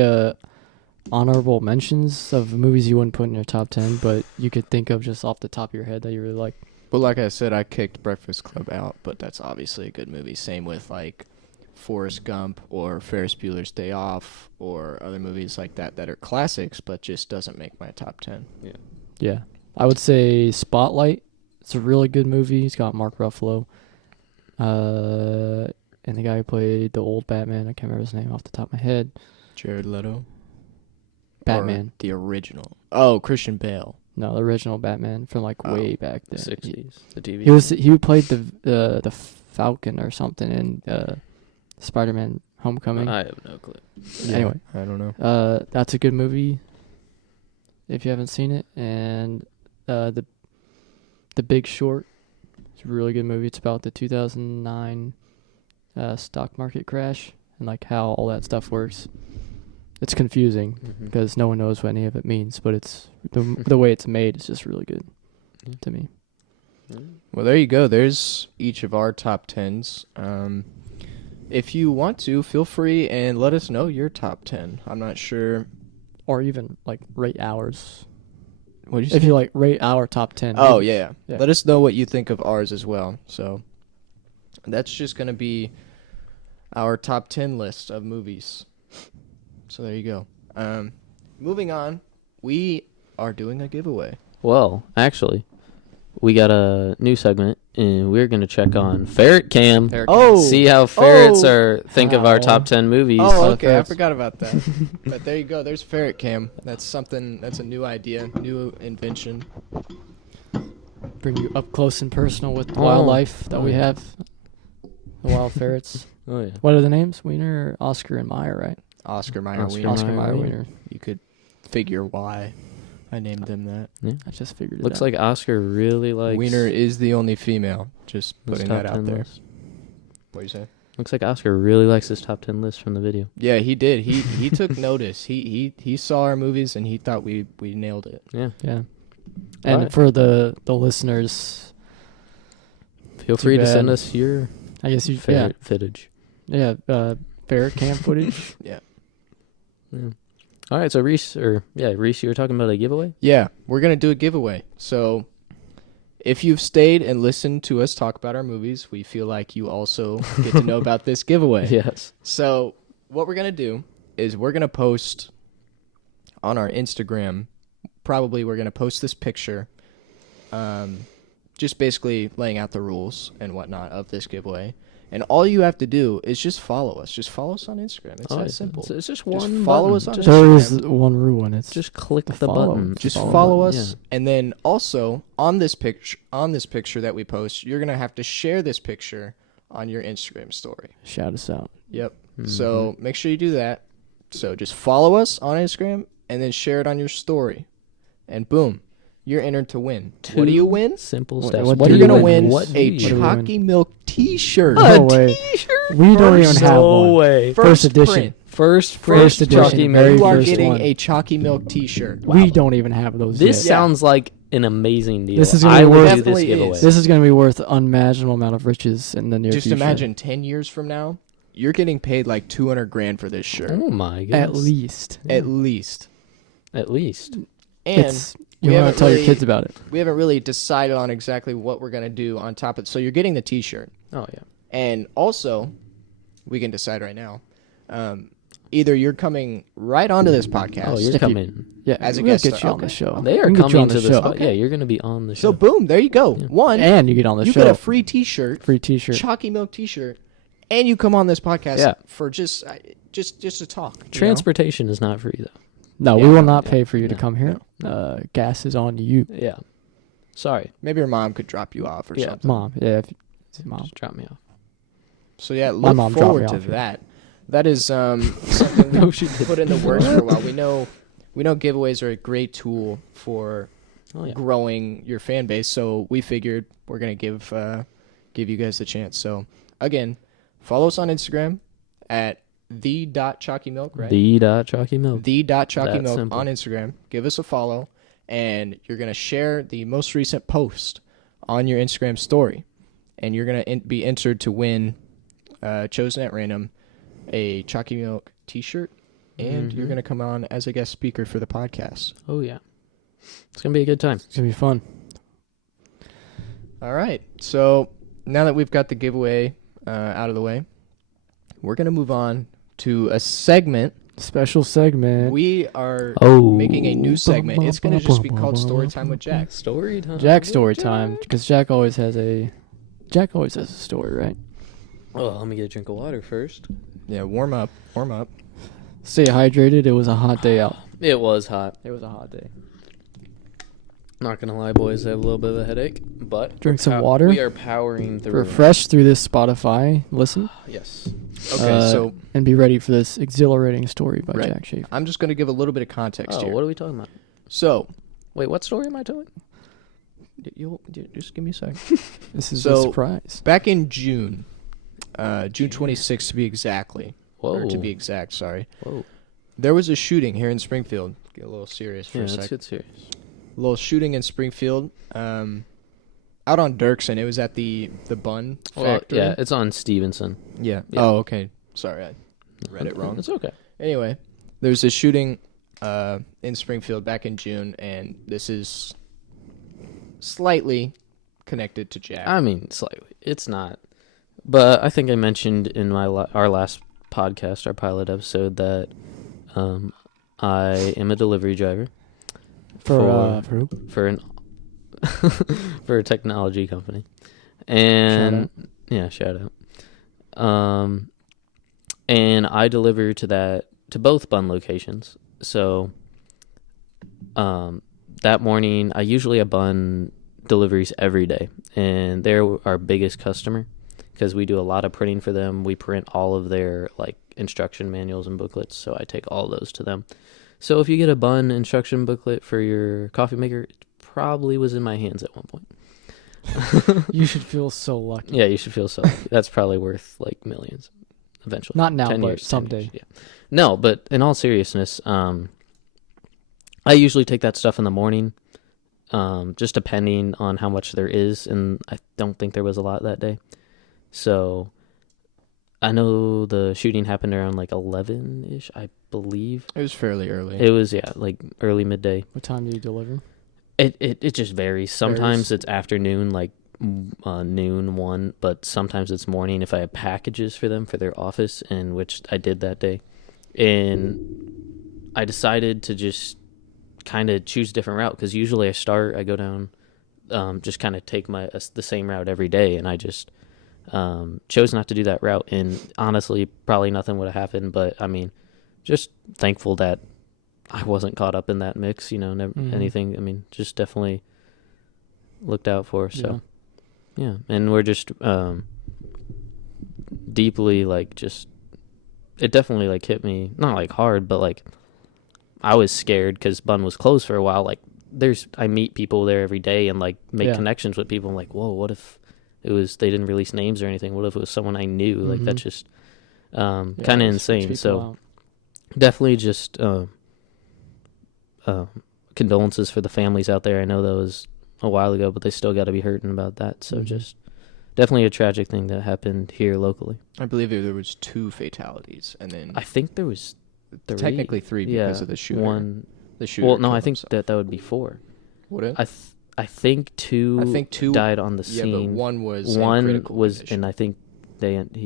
honorable mentions of movies you wouldn't put in your top 10, but you could think of just off the top of your head that you really like? Well, like I said, I kicked Breakfast Club out, but that's obviously a good movie. Same with like Forrest Gump or Ferris Bueller's Day Off or other movies like that that are classics, but just doesn't make my top 10. Yeah. I would say Spotlight. It's a really good movie. It's got Mark Ruffalo. And the guy who played the old Batman, I can't remember his name off the top of my head. Jared Leto. Batman. Or the original. Oh, Christian Bale. No, the original Batman from like Oh, way back The then. 60s. The TV. He played the Falcon or something in Spider-Man Homecoming. I have no clue. Yeah, Anyway. I don't know. That's a good movie if you haven't seen it. And the Big Short. It's a really good movie. It's about the 2009 stock market crash and like how all that stuff works. It's confusing Mm-hmm. because no one knows what any of it means, but it's the way it's made is just really good to me. Well, there you go. There's each of our top 10s. If you want to, feel free and let us know your top 10. I'm not sure. Or even like rate ours. What did you If say? you like rate our top 10. Oh, movies. yeah. Yeah. Let us know what you think of ours as well. So that's just going to be our top 10 list of movies. So there you go. Moving on, we are doing a giveaway. Well, actually, we got a new segment, and we're going to check on Ferret Cam. Oh! See how ferrets Oh! think of our How? top 10 movies. Oh, okay. I ferrets. forgot about that. But there you go. There's Ferret Cam. That's a new idea, new invention. Bring you up close and personal with the Oh. wildlife that Oh, we yeah. have. The wild ferrets. Oh, yeah. What are the names? Wiener, Oscar, and Meyer, right? Oscar Mayer Oscar Wiener. Oscar Mayer Meyer Wiener. Wiener. You could figure why I named them that. Yeah. I just figured it Looks out. like Oscar really likes Wiener is the only female. Just this putting top that 10 out there. list. What do you say? Looks like Oscar really likes this top 10 list from the video. Yeah, he did. He took notice. He saw our movies and he thought we nailed it. Yeah. Yeah. And Alright. for the listeners, Feel Too free to send bad. us your I guess you ferret footage. yeah ferret cam footage. Yeah. Yeah. All right, so Reese, you were talking about a giveaway? Yeah, we're gonna do a giveaway. So if you've stayed and listened to us talk about our movies, we feel like you also get to know about this giveaway. Yes. So what we're gonna do is we're gonna post on our Instagram. Probably we're gonna post this picture, just basically laying out the rules and whatnot of this giveaway. And all you have to do is just follow us. Just follow us on Instagram. It's that simple. It's just Just one follow button. us on Just, There Instagram. is one rule, and it's just click to the follow. button. Just Follow follow button, us, yeah. and then also on this picture that we post, you're gonna have to share this picture on your Instagram story. shout us out. Yep. Mm-hmm. So make sure you do that. So just follow us on Instagram and then share it on your story, and boom, you're entered to win. What do you win? Simple What- steps. what What do are you you gonna win? win? What do A you What do we win? Chalky Milk T-shirt. No way. We don't even have one. way. First edition. print. First edition, Chalky very Milk. You are first getting one. a Chalky Milk T-shirt. We don't even have those This yet. sounds like an amazing deal. This is gonna I be would worth- do this Definitely giveaway. is. This is going to be worth unimaginable amount of riches in the near Just future. imagine 10 years from now, you're getting paid like $200,000 for this shirt. Oh my goodness. At least. At least. At least. And It's, we you want haven't to tell your really- kids about it. we haven't really decided on exactly what we're going to do on top of it. So you're getting the T-shirt. Oh yeah. And also, we can decide right now. either you're coming right onto this podcast. Oh, you're If you- coming. Yeah, As a we'll guest get star. you on the Okay. show. They are We can get you coming on to the show. spot. Yeah, you're going to be on the show. So boom, there you go. Yeah. One, And you get on the you show. get a free T-shirt, free T-shirt. Chalky Milk T-shirt, and you come on this podcast Yeah. for just to talk. you know? Transportation is not free, though. No, Yeah, we will not yeah, pay for you to no, come here. Gas is on you, Yeah. Sorry. Maybe your mom could drop you off or Yeah. something. mom. Yeah, mom. Just drop me off. So yeah, My look mom dropped forward me to off here. that. That is something we No, she didn't. put in the works for a while. We know giveaways are a great tool for Oh, yeah. growing your fan base. So we figured we're gonna give you guys the chance. So again, follow us on Instagram at the.chalkymilk, right? The.chalkymilk. The.chalkymilk That simple. on Instagram. Give us a follow, and you're gonna share the most recent post on your Instagram story, and you're gonna be entered to win, chosen at random, a Chalky Milk T-shirt, and you're Mhm. gonna come on as a guest speaker for the podcast. Oh, yeah. It's going to be a good time. It's gonna be fun. All right. So now that we've got the giveaway out of the way, we're gonna move on to a segment. Special segment. We are Oh. making a new segment. It's gonna just be called Story Time with Jack. Story time. Jack story time, because Jack always has a story, right? Well, let me get a drink of water first. Yeah, warm up. Stay hydrated. It was a hot day out. It was hot. It was a hot day. Not gonna lie, boys, I have a little bit of a headache, but Drink some water. We are powering through. Refresh through this Spotify listen, Yes. Okay, so and be ready for this exhilarating story by Right. Jack Schaefer. I'm just gonna give a little bit of context Oh, here. what are we talking about? So Wait, what story am I telling? you'll just give me a sec. This is So- a surprise. Back in June, June 26th to be exactly, Whoa. or to be exact, sorry, Whoa. there was a shooting here in Springfield. Get a little serious for Yeah, a let's sec. get serious. Little shooting in Springfield, out on Dirksen. It was at the bun Well, factory. yeah, it's on Stevenson. Yeah. Yeah. Oh, okay. Sorry, I read it wrong. It's okay. Anyway, there's this shooting in Springfield back in June, and this is slightly connected to Jack. I mean, slightly. It's not. But I think I mentioned in my our last podcast, our pilot episode, that I am a delivery driver For who? for an for a technology company, and yeah, shout out. And I deliver to both bun locations. So, that morning I usually have bun deliveries every day, and they're our biggest customer because we do a lot of printing for them. We print all of their like instruction manuals and booklets, so I take all those to them. So if you get a bun instruction booklet for your coffee maker, it probably was in my hands at one point. You should feel so lucky. Yeah, you should feel so lucky. That's probably worth like millions eventually. Not now, 10 but years, 10 someday. years, yeah. No, but in all seriousness, I usually take that stuff in the morning, just depending on how much there is, and I don't think there was a lot that day. So I know the shooting happened around like 11-ish, I believe. It was fairly early. It was, yeah, like early midday. What time do you deliver? It just varies. Sometimes it's afternoon, like noon, 1, but sometimes it's morning if I have packages for them for their office, and which I did that day. And I decided to just kind of choose a different route, because usually I go down, just kind of take the same route every day, and I just chose not to do that route. And honestly, probably nothing would have happened, but I mean, just thankful that I wasn't caught up in that mix, never anything. I mean, just definitely looked out for. So yeah. And we're just deeply like it definitely like hit me, not like hard, but like I was scared because Bun was closed for a while. Like I meet people there every day and like make connections with people. I'm like, whoa, what if they didn't release names or anything? What if it was someone I knew? Like that's just kind of insane. So definitely just condolences for the families out there. I know that was a while ago, but they still got to be hurting about that. So just definitely a tragic thing that happened here locally. I believe there was 2 fatalities, and then I think there was 3. technically 3 because of the shooter. The shooter. Well, no, I killed think himself. that would be 4. Would it? I think 2. I think 2 died on the scene. Yeah, but one was in critical condition. and I think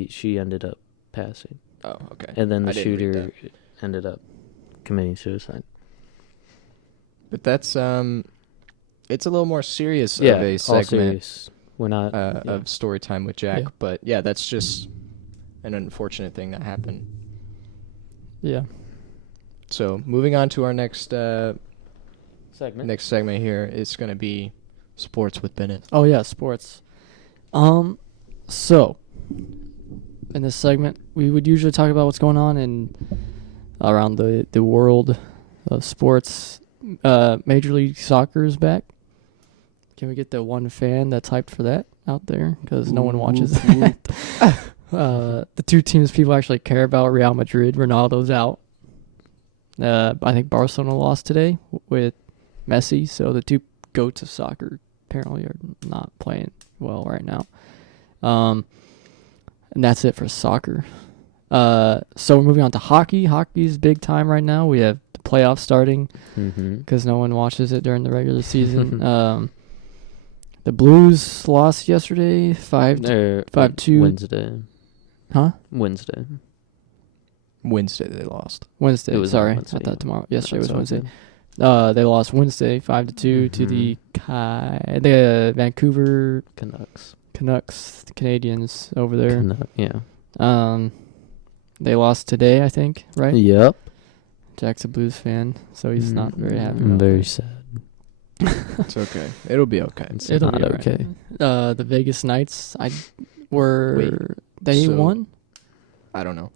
she ended up passing. Oh, okay. And then the I didn't read shooter ended up committing suicide. But that's it's a little more serious Yeah, of a all segment serious. We're not of story time with Jack. Yeah. But yeah, that's just an unfortunate thing that happened. Yeah. So moving on to our next segment. here, it's going to be sports with Bennett. Oh yeah, sports. So in this segment, we would usually talk about what's going on in around the world of sports. Major League Soccer is back. Can we get the one fan that's hyped for that out there? Because no one watches that. The two teams people actually care about, Real Madrid, Ronaldo's out. I think Barcelona lost today with Messi, so the two goats of soccer apparently are not playing well right now. And that's it for soccer. So we're moving on to hockey. Hockey's big time right now. We have the playoffs starting because no one watches it during the regular season. The Blues lost yesterday, 5-2. Wednesday. Huh? Wednesday. Wednesday they lost. Wednesday. It was Sorry, Wednesday. I thought tomorrow. Yesterday was That's Wednesday. okay. They lost Wednesday 5-2 to the Vancouver Canucks. the Canadians over there. Yeah. They lost today, I think, right? Yep. Jack's a Blues fan, so he's not very happy. I'm about very that. sad. It's okay. It'll be okay. It'll not be alright. okay. The Vegas Knights, they so- won. I don't know.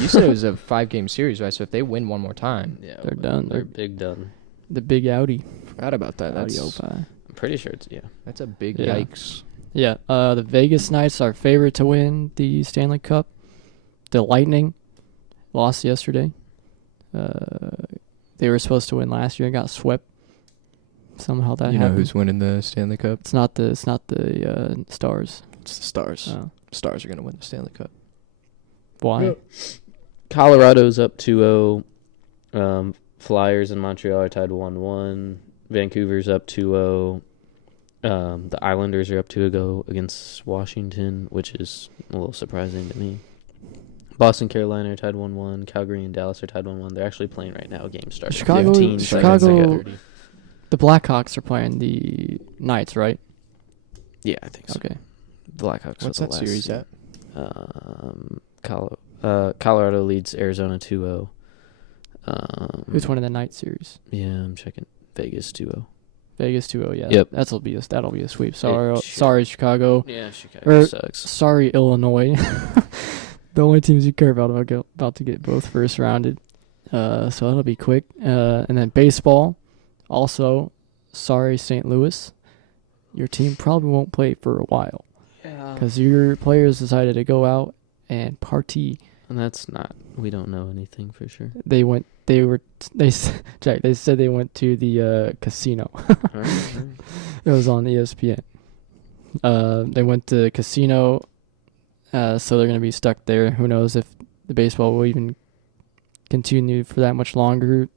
You said it was a 5-game series, right? So if they win one more time, Yeah, They're done. They're big done. The big Audi. forgot about that. Audi That's 05. I'm pretty sure it's that's a big Yeah. yikes. Yeah. The Vegas Knights are favorite to win the Stanley Cup. The Lightning lost yesterday. They were supposed to win last year and got swept. Somehow that You know happened. who's winning the Stanley Cup? It's not the Stars. It's the Stars. Stars are going to win the Stanley Cup. Why? Yeah. Colorado's up 2-0. Flyers and Montreal are tied 1-1. Vancouver's up 2-0. The Islanders are up 2-0 against Washington, which is a little surprising to me. Boston, Carolina are tied 1-1. Calgary and Dallas are tied 1-1. They're actually playing right now. Game started. Chicago- 15 Chicago- seconds ago. The Blackhawks are playing the Knights, right? Yeah, I think so. Okay. Blackhawks. What's are that the last series seed. at? Colorado leads Arizona 2-0. Who's winning the night series? Yeah, I'm checking. Vegas 2-0. Vegas 2-0, yeah. Yep. That'll be a sweep. should. Sorry, Chicago. Yeah, Chicago sucks. Sorry, Illinois. The only teams you care about are about to get both first rounded. So that'll be quick. And then baseball. Also, sorry, St. Louis. Your team probably won't play for a while Yeah. because your players decided to go out and party. And that's not. We don't know anything for sure. They said they went to the casino. Alright. It was on ESPN. They went to casino, so they're going to be stuck there. Who knows if the baseball will even continue for that much longer.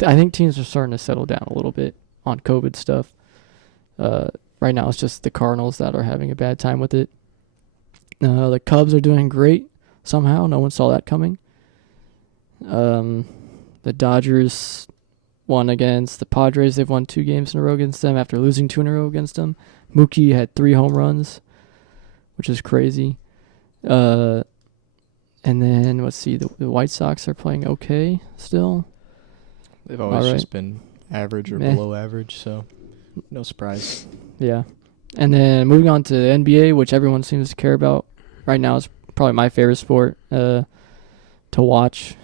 I think teams are starting to settle down a little bit on COVID stuff. Right now it's just the Cardinals that are having a bad time with it. The Cubs are doing great somehow. No one saw that coming. The Dodgers won against the Padres. They've won 2 games in a row against them after losing 2 in a row against them. Mookie had 3 home runs, which is crazy. And then, let's see, the White Sox are playing okay still. They've always Alright. just been average or Meh. below average, so no surprise. Yeah. And then moving on to the NBA, which everyone seems to care about right now, is probably my favorite sport to watch.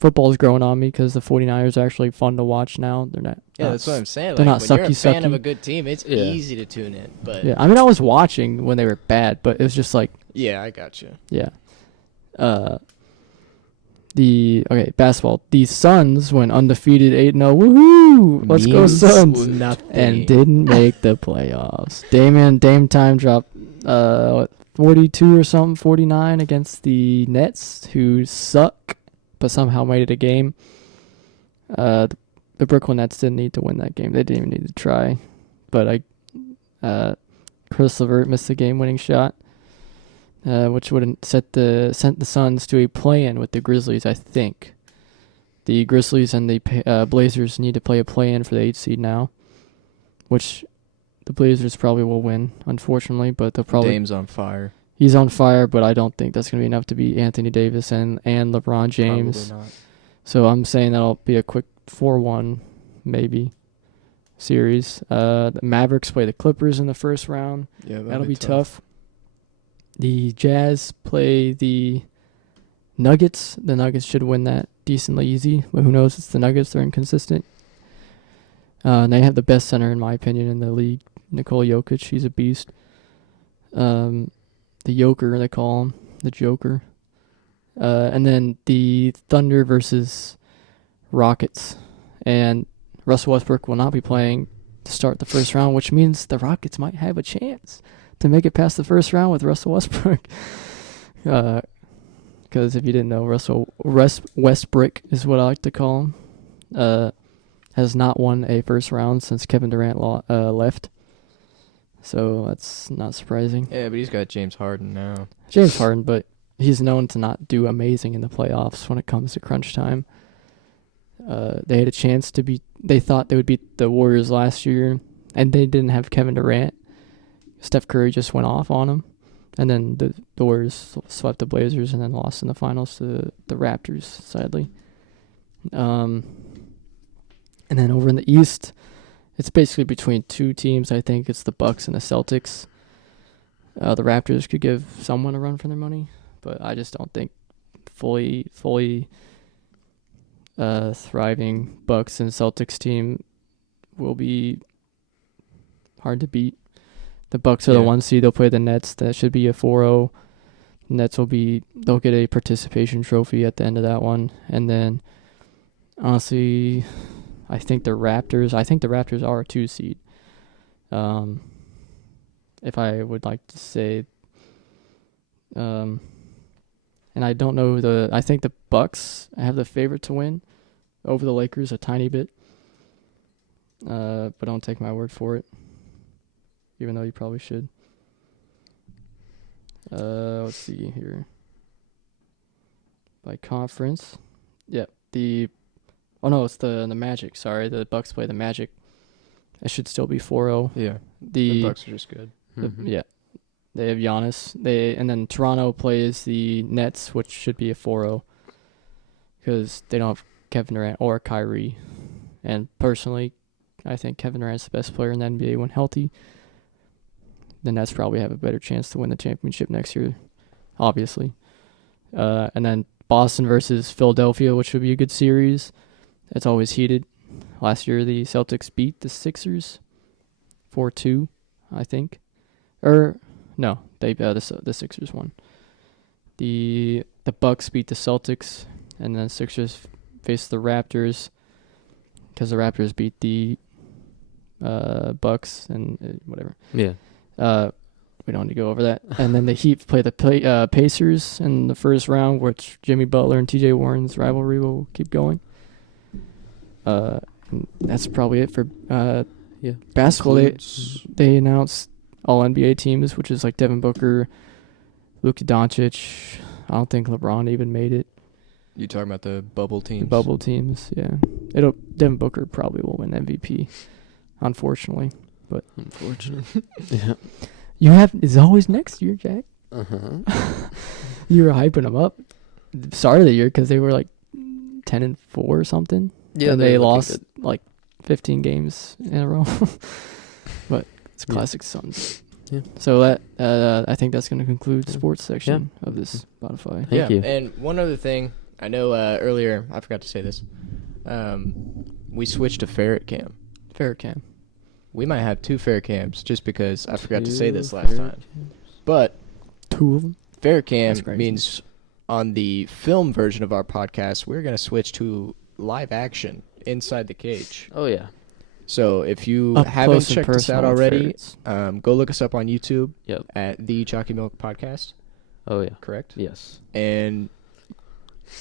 Football is growing on me because the 49ers are actually fun to watch now. They're not. Yeah, not that's what I'm saying. they're Like, not when you're a sucky, fan of sucky. a good team, it's Yeah. easy to tune in. But Yeah, I mean, I was watching when they were bad, but it was just like, yeah, I got you. yeah. Basketball. The Suns went undefeated 8-0. Woohoo! Let's go Means Suns! nothing. And didn't make the playoffs. Dame time dropped 42 or something, 49 against the Nets, who suck, but somehow made it a game. The Brooklyn Nets didn't need to win that game. They didn't even need to try. But Chris LeVert missed the game-winning shot. which would sent the Suns to a play-in with the Grizzlies. I think the Grizzlies and the Blazers need to play a play-in for the 8th seed now, which the Blazers probably will win, unfortunately, but they'll probably. Dame's on fire. He's on fire, but I don't think that's going to be enough to beat Anthony Davis and LeBron James. Probably not. So I'm saying that'll be a quick 4-1, maybe, series. The Mavericks play the Clippers in the first round. Yeah, That'll be tough. The Jazz play the Nuggets. The Nuggets should win that decently easy, but who knows? It's the Nuggets. They're inconsistent. They have the best center, in my opinion, in the league. Nikola Jokic, he's a beast. The Joker, they call him. The Joker. And then the Thunder versus Rockets. And Russell Westbrook will not be playing to start the first round, which means the Rockets might have a chance to make it past the first round with Russell Westbrook. Because if you didn't know, Westbrook is what I like to call him. Has not won a first round since Kevin Durant left. So that's not surprising. Yeah, but he's got James Harden now. James Harden, but he's known to not do amazing in the playoffs when it comes to crunch time. They had a chance to beat. They thought they would beat the Warriors last year, and they didn't have Kevin Durant. Steph Curry just went off on them, and then the Warriors swept the Blazers and then lost in the finals to the Raptors, sadly. And then over in the East, it's basically between two teams. I think it's the Bucks and the Celtics. The Raptors could give someone a run for their money, but I just don't think fully thriving Bucks and Celtics team will be hard to beat. The Bucks are the 1 seed. They'll play the Nets. That should be a 4-0. Nets they'll get a participation trophy at the end of that one. And then, honestly, I think the Raptors are a 2 seed. If I would like to say, and I don't know I think the Bucks have the favorite to win over the Lakers a tiny bit. But don't take my word for it, even though you probably should. Let's see here. By conference, it's the Magic. Sorry, the Bucks play the Magic. It should still be 4-0. Yeah, the Bucks are just good. Yeah, they have Giannis. And then Toronto plays the Nets, which should be a 4-0 because they don't have Kevin Durant or Kyrie. And personally, I think Kevin Durant's the best player in the NBA when healthy. The Nets probably have a better chance to win the championship next year, obviously. And then Boston versus Philadelphia, which would be a good series. It's always heated. Last year, the Celtics beat the Sixers 4-2, I think. No, the Sixers won. The Bucks beat the Celtics, and then Sixers faced the Raptors because the Raptors beat the Bucks and whatever. Yeah. We don't need to go over that. And then the Heat play the Pacers in the first round, which Jimmy Butler and T.J. Warren's rivalry will keep going. And that's probably it for basketball. They announced all NBA teams, which is like Devin Booker, Luka Doncic. I don't think LeBron even made it. You talking about the bubble teams? The bubble teams, yeah. Devin Booker probably will win MVP, unfortunately. But yeah. It's always next year, Jack. You were hyping them up the start of the year because they were like 10-4 or something. Yeah, and they lost like 15 games in a row. But it's classic Suns. Yeah. So that I think that's going to conclude the sports section of this Spotify. Thank you. And one other thing, I know earlier I forgot to say this. We switched to Ferret Cam. Ferret Cam. We might have 2 Ferret Cams just because I forgot to say this last time. But 2 of them. Ferret Cam means on the film version of our podcast, we're going to switch to live action inside the cage. Oh, yeah. So if you Up haven't close and checked us out personal already, ferrets. go look us up on YouTube Yep. at the Choccy Milk Podcast. Oh, yeah. Correct? Yes. And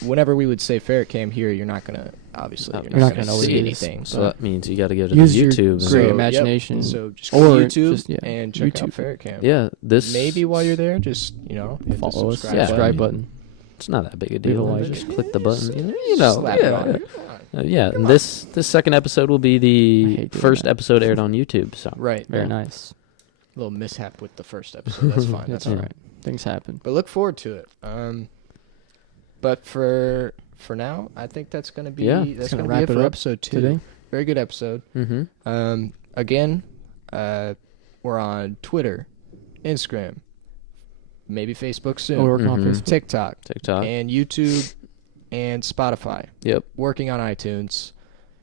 whenever we would say ferret cam here, you're not gonna obviously Oh, you're not gonna know what see it is. anything. So that means you got to go to Use the your YouTube. great So, yep. imagination. So just go Or to YouTube just, yeah, and check out YouTube. ferret cam. Yeah, this Maybe while you're there, just hit the Follow us. subscribe Yeah. Subscribe button. button. it's not that big a Leave deal. a like. Just click the button. You know, Slap it yeah, on. yeah. And this second episode will be I the hate doing first that. episode aired on YouTube. So Right. Very Yeah. nice. Little mishap with the first episode. That's fine. That's all all right. right. Things happen. But look forward to it. But for now, I think that's gonna be Yeah. that's gonna gonna wrap be it it for up episode 2. Today. Very good episode. Mm-hmm. Again, we're on Twitter, Instagram, maybe Facebook soon, We're working on Mhm. Facebook. TikTok, and YouTube, and Spotify. Yep. Working on iTunes,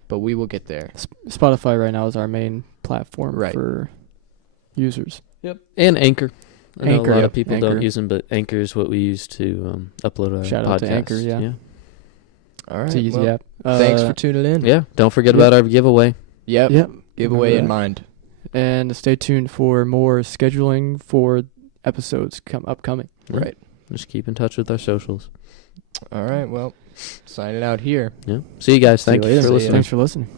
but we will get there. Spotify right now is our main platform Right. for users. And Anchor. I know Anchor, a lot yep, of people Anchor. don't use them, but Anchor is what we use to upload our Shout podcast. out to Anchor, yeah. All right. It's an easy well, app. Thanks for tuning in. Yeah. Don't forget Yep. about our giveaway. Yep. Yep. Giveaway in Remember mind. And stay tuned for more scheduling for episodes upcoming. Yeah. Right. Just keep in touch with our socials. All right. Well, signing out here. Yeah. See you guys. See you Thank you later. for See ya. listening. Thanks for listening.